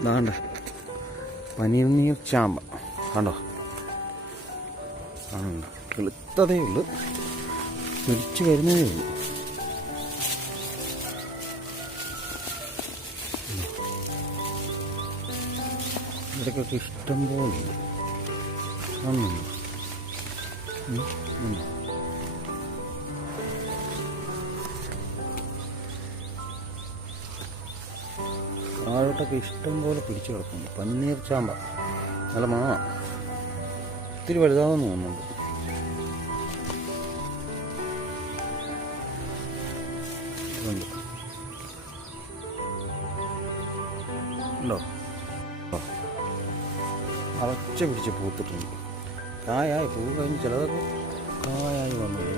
ഇതാണ്ട് പനിനീർ ചാമ്പ കണ്ടോ, കാണുന്നുണ്ടോ? കിളുത്തതേ ഉള്ളൂ, പിടിച്ചു വരുന്നതേ ഉള്ളൂ. ഇവിടേക്കൊക്കെ ഇഷ്ടം പോലെ കാണുന്നുണ്ടോ? താഴോട്ടൊക്കെ ഇഷ്ടം പോലെ പിടിച്ചു കിടക്കുന്നു. പന്നീർ ചാമ്പ നല്ല മണ, ഒത്തിരി വലുതാവെന്ന് തോന്നുന്നുണ്ട്. ഉണ്ടോ? അറച്ച പിടിച്ച് പൂത്തിട്ടുണ്ട്. കായായി, പൂ കഴിഞ്ഞ് ചിലതൊക്കെ കായായി വന്നത്.